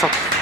босоод.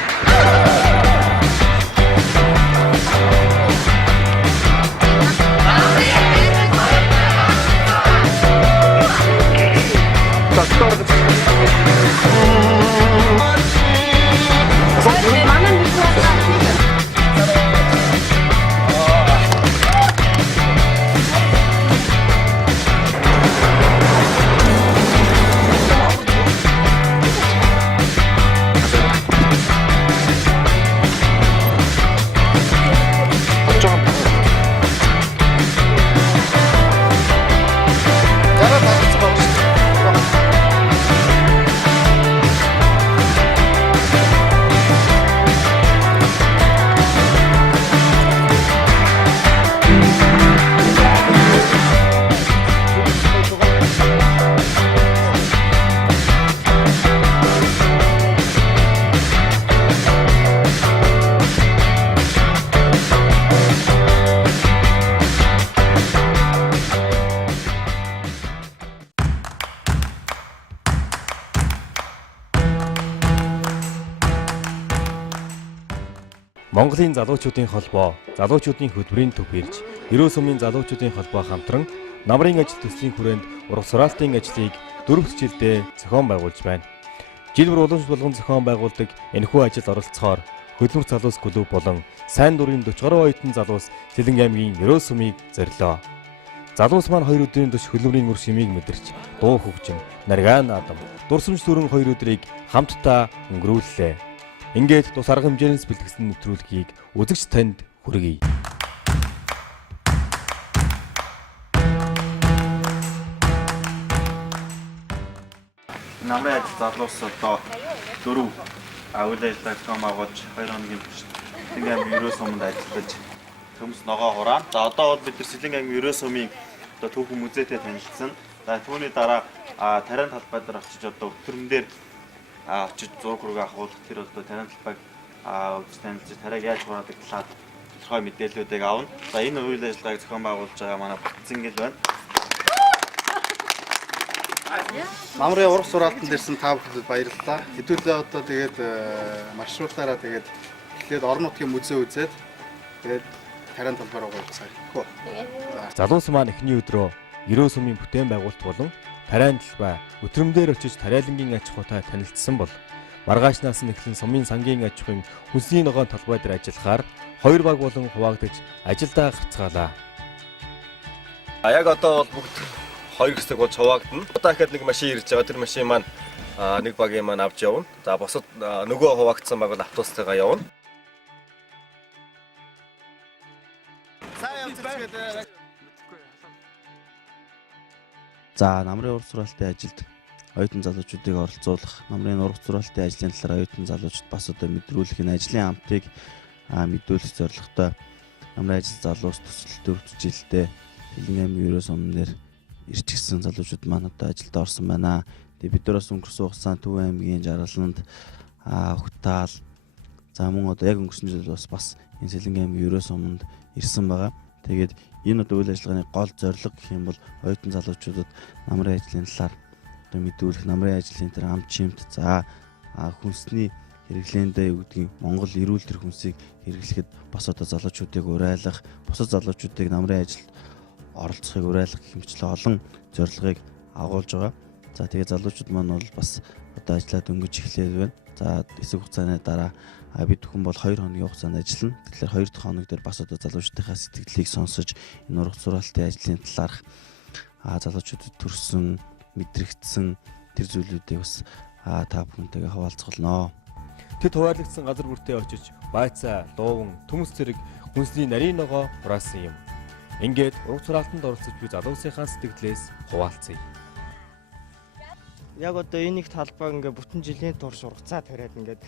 Монголын залуучуудын холбоо, залуучуудын хөтөлбөрийн төв ирж, Ерөө сумын залуучуудын холбоо хамтран намрын ажил төслийн хүрээнд урах сураалтын ажлыг 4 жилдээ зохион байгуулж байна. Жил бүр уламж болгон зохион байгуулдаг энэхүү ажилд оролцохоор хөдөлмөр залуус клуб болон сайн дурын 40 гаруй оюутан залуус Сэлэн аймгийн Ерөө сумыг зорилоо. Залуус маань 2 өдрийн турш хөдөлмөрийн үр шимийг мэдэрч, дуу хөгжин, наргаа наадам, дурсамж төрөн 2 өдрийг хамтдаа өнгөрүүллээ. Ингээд тус арга хэмжээнээс бэлтгэсэн нэвтрүүлгийг үзэгч танд хүргэе. Намрын ажил залуус одоо 4 үйл ажиллагааг зохион байгуулж 2 хоногийн турш Сэлэн аймгийн Ерөө суманд ажиллаж төмс ногоо хураана. За одоо бол бид нар Сэлэн аймгийн Ерөө сумын одоо түүхэн музейтэй танилцсан. За түүний дараа тариан талбай дээр очиж одоо өтөрмөн дээр очиж зураг хүргээ авах тэр одоо тариан талбайг үзэж танилцж тариаг яаж хураадаг талаар тодорхой мэдээллүүдийг авна. За энэ үйл ажиллагааг зохион байгуулж байгаа манай Батцэнгэл байна. Намрын урах сураалтанд ирсэн та бүхэнд баярлалаа. Хэдүүлээ одоо тэгээд маршрутаараа тэгээд эхлээд орон нутгийн музей үзээд тэгээд тариан талбай руу явцгаая. Хөө. Залуус маань эхний өдрөө Ерөө сумын бүтээн байгуулалт болон тариан талбай өтрөмдөр очиж тариалангийн аж ахуйтай танилцсан бол маргаашнаас нь эхлэн сумын сангийн аж ахуйн хүнсний ногоон талбай дээр ажиллахаар 2 баг болон хуваагдаж ажилдаа гарцгаалаа. Яг одоо бол бүгд 2 хэсэг болж хуваагдана. Одоо ихэд нэг машин ирж байгаа. Тэр машин маань нэг багийн маань авч явна. За босод нөгөө хуваагдсан баг бол автобустайгаа явна. За намрын урах сураалтын ажилд оюутан залуучуудыг оролцуулах, намрын урах сураалтын ажлын талаар оюутан залуучууд бас одоо мэдрүүлэх энэ ажлын амтыг мэдүүлэх зорилготой намрын ажил залуус төсөлтөд жилдээ Сэлэн аймгийн Ерөө сумн дээр ирж гисэн залуучууд маань одоо ажилд орсон байна. Тэгээ бид нар бас өнгөрсөн хугацаанд Төв аймгийн Жаргаланд, Ухтаал, за мөн одоо яг өнгөрсөн жил бас энэ Сэлэн аймгийн Ерөө суманд ирсэн байгаа. Тэгээд энэ одоо үйл ажиллагааны гол зорилго гэх юм бол оюутан залуучуудад намрын ажлын талаар одоо мэдүүлэх, намрын ажлын тэр ам чимт, за хүнсний хэрэглээндээ юу гэдгийг Монгол эрүүл төр хүнсийг хэрэглэхэд бас одоо залуучуудыг урайлах, бусад залуучуудыг намрын ажилд оролцохыг урайлах гэх мэтчлэн олон зорилгыг агуулж байгаа. За тэгээд залуучууд маань бол бас одоо ажиллаа дөнгөж эхлээд байна. За эсэг хугацааны дараа бид бүхэн бол 2 хоногийн хугацаанд ажиллана. Тэгэхээр 2 дахь хоног дээр бас одоо залуучуудынхаа сэтгэлийг сонсож энэ урах сураалтын ажлын талаарх залуучуудад төрсөн, мэдрэгдсэн тэр зүйлүүдийг бас та бүхэнтэйгээ хуваалцгалнаа. Тэд хуваарлагдсан газар бүртээ очиж байцаа, дууван, төмс зэрэг хүнсний нарийн ногоо хураасан юм. Ингээд урах сураалтанд оролцож буй залуусынхаа сэтгэлээс хуваалцъя. Яг одоо энэ их талбай ингээд бүтэн жилийн турш ургацаа тариад ингээд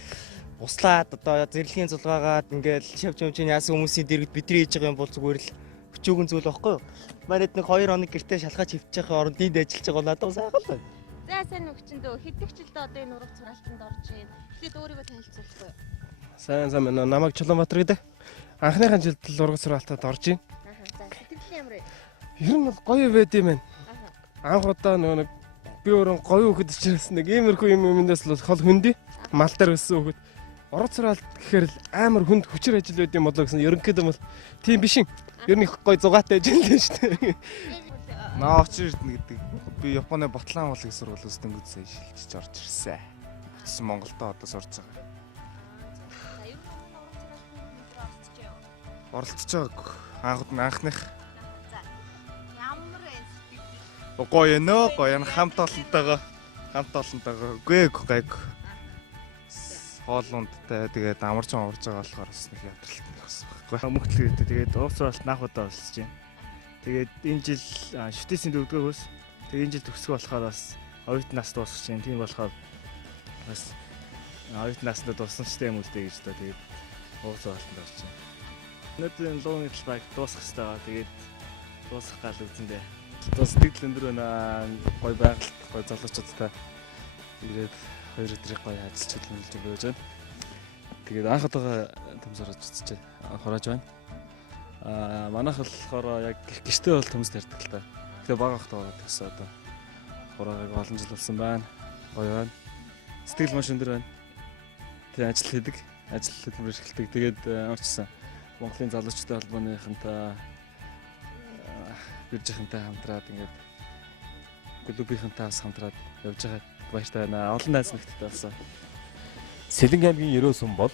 услаад одоо зэрлэгийн зулгаагаад ингээд шавж хэмжээний яасан хүмүүсийн дэргэд бидний хийж байгаа юм бол зүгээр л өчөөгөн зүйл байхгүй юу? Манайд нэг 2 хоног гэртээ шалгаж хөвчих оронд энд ажиллаж байгаа бол надад сайхан л байна. За сайн өгчөндөө хэдэх жилдээ одоо энэ урах сураалтанд орж байна. Эхлээд өөрийгөө танилцуулах уу? Сайн байна. Намайг Чулуунбаатар гэдэг. Анхныхаа жилд л урах сураалтанд орж байна. За сэтгэл ямар вэ? Ер нь бол гоё байд юм байна. Анх удаа нэг би өөрөө гоё хөхөд учраас нэг иймэрхүү юм юмнаас л хол хөндөй. Мал дээр өссөн хөхөд. Уран зураалт гэхээр л амар хүнд хүчээр ажил байд юм болоо гэсэн ерөнхийдөө бол тийм биш. Ер нь их гой зугаатай ажил л шүү дээ. Наач ирдэнэ гэдэг. Би Японы Батлан уулын сургуулиас дөнгөж сая шилжиж орж ирсэн. Бүтсэн Монголдо одоо сурж байгаа. Оролцож байгааг анхных. Ямар сэтгэл Гоё нөө гоё хамт олонтойгоо гэг гэг хоолундтай тэгээд амарч байгаа болохоор бас нэг ядралт нэг бас байхгүй. Мөхтлөөтэй тэгээд уусралт наах удаа болсож байна. Тэгээд энэ жил шүтээсийн 4-өөс тэгээд энэ жил төгсгөө болохоор бас оюутан нас дуусах чинь. Тийм болохоор бас оюутан наснаа дууссан ч юм үлдээ гэж та тэгээд уусралтанд орж байна. Өнөөдрийн лууны талбайг дуусгах хэрэгтэй байгаа. Тэгээд дуусгах гал үзэндээ. Сэтгэл өндөр байна. Гой байгальд гой залуучуудтай ирээд хоёр өдрийг гоё ажиллаж хөдөлмөрлж өгөөж байна. Тэгээд анх удаага төмсөр очиж хурааж байна. Манайх болохоор яг гэртээ бол төмс тарьдаг л та. Тэгээ бага хахтаа гэсэн одоо хураагааг олон жил болсон байна. Гоё байна. Сэтгэл маш өндөр байна. Тэгээ ажил хийдэг, ажил хөдөлмөр эрхэлдэг. Тэгээд очсон Монголын залуучуудын холбооныхантай биржийнхэнтэй хамтраад ингээд клубийнхэнтэй бас хамтраад явж байгаа баяртай байна. Олон найз нөхдөд болсон. Сэлэнг аймгийн Ерөө сум бол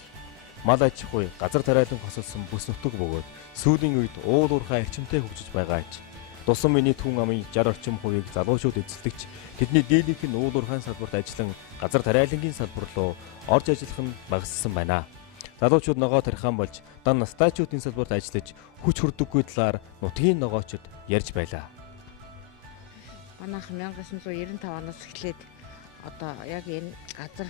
мал аж ахуй, газар тариалан хосолсон бүс нутаг бөгөөд сүүлийн үед уул уурхай эрчимтэй хөгжиж байгаа ч тусам миний түн амын 60 орчим хувийг залуучууд эзэлдэгч тэдний дийлэнх нь уул уурхайн салбарт ажиллан газар тариалангийн салбар руу орж ажиллах нь багассан байна. Залуучууд ногоо тархиан болж дан настайчуудын салбарт ажиллаж хүч хүрдэггүй талаар нутгийн ногоочд ярьж байлаа. Манайх 1995 оноос эхлээд одоо яг энэ газар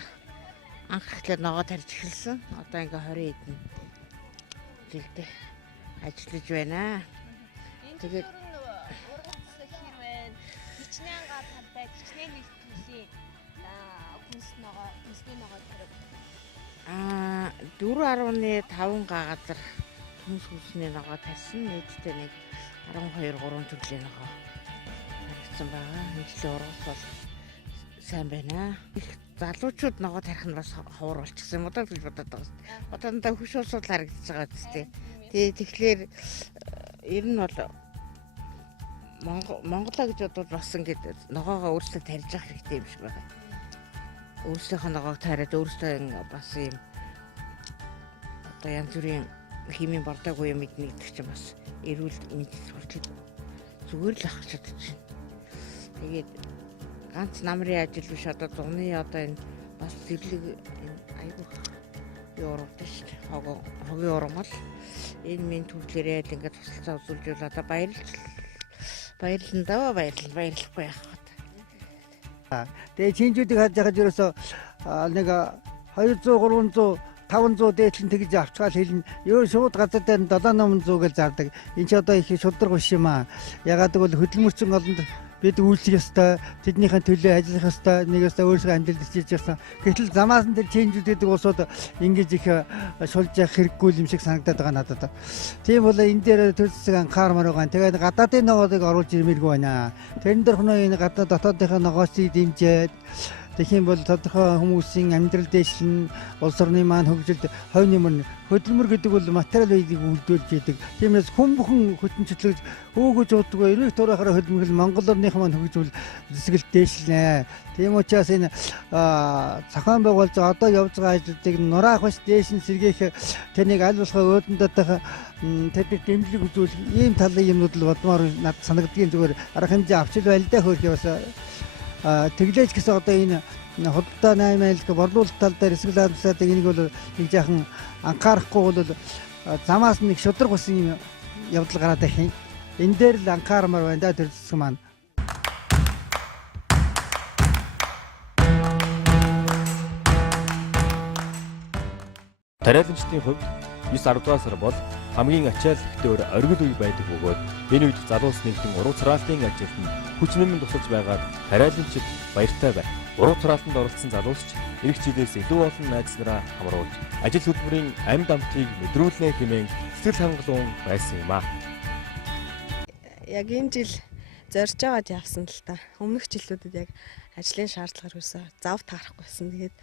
анх эхлээд ногоо тарьж эхэлсэн. Одоо ингээ 20 хэдэн жилдээ ажиллаж байна. Тэгээд хэр байна. Хичнээн га тартай, хичнээн нэг төслийн хүнсний ногоо тарив. 4.5 газар хүнсний ногоо тарьсан. Нийтдээ нэг 12-3 төрлийн ногоо тарьсан байгаа. Нийтлээ ургас бол сайн байна. Залуучууд ногоо тарих нь бас ховор болчихсон юм удаа гэж бодоод байгаа шүү дээ. Одоодоо хөш улсууд харагдаж байгаа зү. Тэгэхээр ер нь бол Монголоо гэж бодвол бас ингээд ногоогоо өөрсдөө тарьж явах хэрэгтэй юм шиг байна. Өөрсдийнхөө ногоог тариад өөрсдөө бас юм одоо янз бүрийн химийн бардаагүй юм мэднэгдэх чинь бас эрүүл мэндийн суртал зүгээр л ах чадчих чинь. Тэгээд ганц намрын ажил биш одоо зуны одоо энэ бас зэрлэг айгуу юурдаг шүү дээ. Хогийн ургамал энэ минь төрлөөрөө л ингээд тусалцаа үзүүлж одоо баярлахгүй яах вэ? Тэгээ чинжүүдийг харж байхад ерөөсөө нэг 200 300 500 дээдлэн тэгж авчгаал хэлнэ. Өөр шууд газар дээр нь 7-800 гэж зардаг. Энд чи одоо их шудраг биш юм аа. Ягаад гэвэл хөдөлмөрчин олонд бид үйлчлэх ёстой, тэднийхэн төлөө ажиллах ёстой, нэг ёстой өөрсдөө амьдрал хийж явсан. Гэтэл замаас нь тэр ченжүүд гэдэг улсууд ингэж их шулж явах хэрэггүй юм шиг санагдаад байгаа надад. Тийм бол энэ дээр төр зэсэг анхаармаар байгаа. Тэгээд гадаадын ногоодыг оруулж ирмээргүй байна. Тэрэн дөрх нь энэ гадаад дотоодынхаа ногоосыг дэмжиж тэгхийн бол тодорхой хүмүүсийн амьдрал дэвшлэн улс орны маань хөгжилд хойны мөр хөдөлмөр гэдэг бол материал үеийг үйлдвэрлэж идэг. Тиймээс хүн бүхэн хөтөнчилж хөөгөж удаггүй эрэг туурахаар хөдөлмөрлөл Монгол орных маань хөгжүүл зэсгэлт дэвшлэнэ. Тийм учраас энэ зохион байгуулж одоо явж байгаа ажлыг нураах биш дээш нь сэргээх тэнийг аль болох өөдөндөө тэд дэмжлэг үзүүлэх ийм талын юмнууд л бодмоор надад санагдгийн зүгээр арга хэмжээ авчил байл да хөөх яваас тэглэж гэсэн одоо энэ худалдаа 8 айлт борлуулалт тал дээр эсгэл харамсаад энийг бол нэг жаахан анхаарахгүй бол замаас нэг шудраг болсон явдал гараад байх юм. Энэ дээр л анхаармаар байна да төр зэсэг маань. Тариаланчдын хувьд 9-10 дугаар сар бол хамгийн ачааллахтай өөр оргил үе байдаг бөгөөд энэ үед залуус нэгдэн уруу цараалтын ажилд нь хүч нэмэн тусалж байгаад тариаланчид баяртай байна. Уруу цараалтанд оролцсон залуусч эх жилээс илүү олон найз нараа хамруулж ажил хөдөлмөрийн амьд амтыг мэдрүүлнэ хэмээн сэтгэл хангалуун байсан юм аа. Яг энэ жил зорж аваад явсан л та. Өмнөх жилүүдэд яг ажлын шаардлага юусэн зав таарахгүйсэн. Тэгээд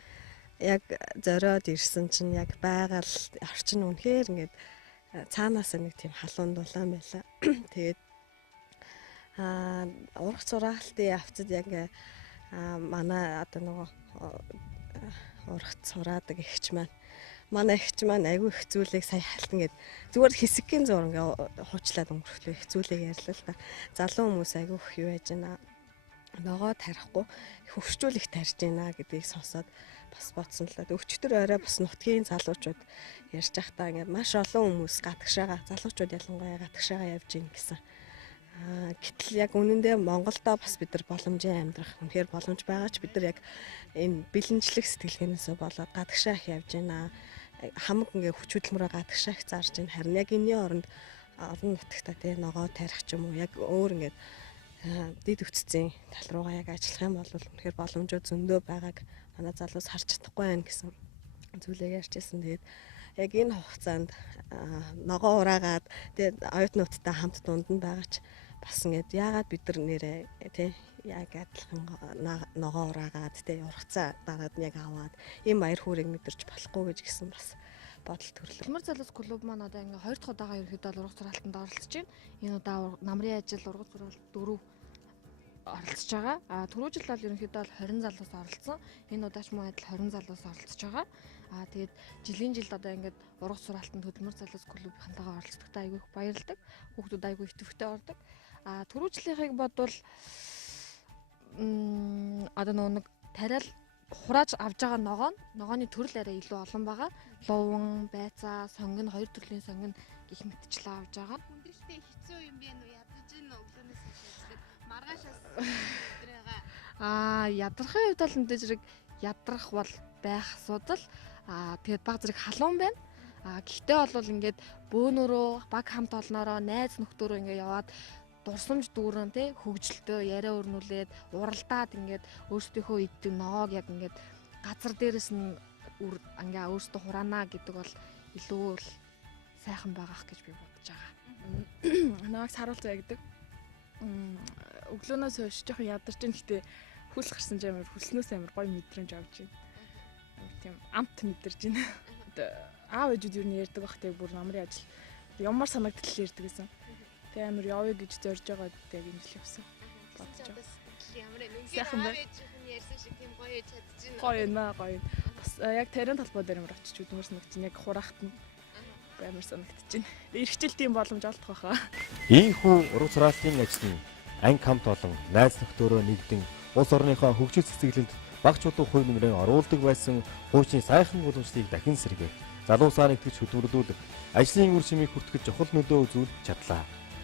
яг зориод ирсэн чинь яг байгаль орчин үнэхээр ингээд цаанаас нэг тийм халуун дулаан байлаа. Тэгээд урах зураалтын явцад яг манай одоо нөгөө урах зураадаг эгч маань манай эгч маань айгүй их зүйлийг сая халтан гээд зүгээр хэсэггийн зур ингээ хуучлаад өнгөрөхлөө их зүйлийг ярьлаа л та. Залуу хүмүүс айгүй их юу яаж байна. Ногоо тарахгүй хөвшчүүл их тарж байна гэдгийг сонсоод бас бодсон л да. Өчтөр орой бас нутгийн залуучууд ярьж байхдаа ингээд маш олон хүмүүс гадагшаага залуучууд ялангуяа гадагшаага явж ийн гэсэн. Гэтэл яг үнэндээ Монголдо бас бид нар боломжийн амьдрах үнэхээр боломж байгаа ч бид нар яг энэ бэлэнчлэх сэтгэлгээнээсээ болоод гадагшаа их явж байна. Хамаг ингээ хүч хөдөлмөрөөр гадагшаа их зарж байна. Харин яг энэний оронд олон нутагта тий ногоо тарих ч юм уу яг өөр ингээд дид үтцийн тал руугаа яг ажиллах юм бол үнэхээр боломжууд зөндөө байгааг манай залуус харж чадахгүй байх гэсэн зүйлээ ярьжсэн. Тэгээд яг энэ хугацаанд ногоо ураагаад тэгээд оюутнуудтай хамт дунд нь байгаа ч бас ингээд яагаад бид нар нэрээ тий яг адилхан ногоо ураагаад тий ургацаа дараад нь яг аваад ийм баяр хөөргийг мэдэрч болохгүй гэж гисэн бас бодол төрлөө. Хөдөлмөр залуус клуб маань одоо ингээ 2 дахь удаага ерөнхийдөө ургац зураалтанд оролцож байна. Энэ удаа намрын ажил ургац зураалт 4 оролцож байгаа. Түрүү жил бол ерөнхийдөө 20 залуус оролцсон. Энэ удаач мөн адил 20 залуус оролцож байгаа. Тэгээд жилийн жилд одоо ингээд ургац зураалтанд хөдөлмөр залуус клубийнхантайгаа оролцдогтой айгүй их баярлагдав. Хүүхдүүд айгүй их төвхтэй ордог. Түрүү жилийнхийг бодвол одоо нэг тариал хурааж авж байгаа ногооны төрөл арай илүү олон байгаа. Луван, байцаа, сонгон 2 төрлийн сонгон гих мэтчлээ авж байгаа. Хүндрэлтэй хэцүү юм бэ нү ядаж ийн өглөөнөөс хашаад маргаашаас ядрахын хувьд бол мэдээж зэрэг ядрах бол байх асуудал. Тэгээд баг зэрэг халуун байна. Гэхдээ бол ингээд бөөнөрөө баг хамт олноороо найз нөхдөөрөө ингээд яваад дурсамж дүүрэн тий хөгжилтөө яриа өрнүүлээд уралдаад ингээд өөрсдийнхөө иддэг ногоог яг ингээд газар дээрээс нь ингээ өөрсдөө хураана гэдэг бол илүү л сайхан байгаах гэж би бодож байгаа. Ногоог саруулж байдаг. Өглөөнөөс хойш жоохон ядарч ин гэхдээ хүл гарсан ч амар хүлснөөс амар гоё мэдрэмж авч байна. Тийм амт мэдэрж байна. Аав ээжүүд юу нэрдэг бах тэг бүр намрын ажил. Ямар санагдтал ярьдаг гэсэн. Тэг амар явъя гэж зорж байгаа гэдэг юм жил явсан. Бодож байгаа. Ямар нэг ярьсан шиг тийм гоё чадчихна. Гоё наа гоё. Бас яг тарийн талбай дээр амар очиж үдмэрс нэг чинь яг хураахт нь амар санагдчихэв. Иргэжил тийм боломж олдох байхаа. Ийхүү ургац зураалтын ажил нь анги хамт олон найз нөхдөөрөө нэгдэн улс орныхоо хөгжил цэцэглэлд баг чулуу хувь нэмрээ оруулдаг байсан хуучны сайхан боломжтыг дахин сэргээх залуусаа нэгтгэж хөдөлмөрлүүл ажлын үр шимийг хүртгэж чухал нөлөө үзүүлж чадлаа.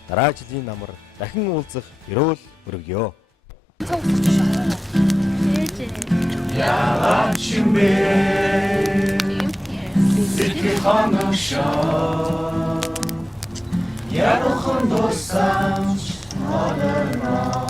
Дараа жилийн намар дахин уулзах эрүүл өргөё. Яагаад юм бэ? Сэтгэл ханагшаа. Ярхан дусамж молорно.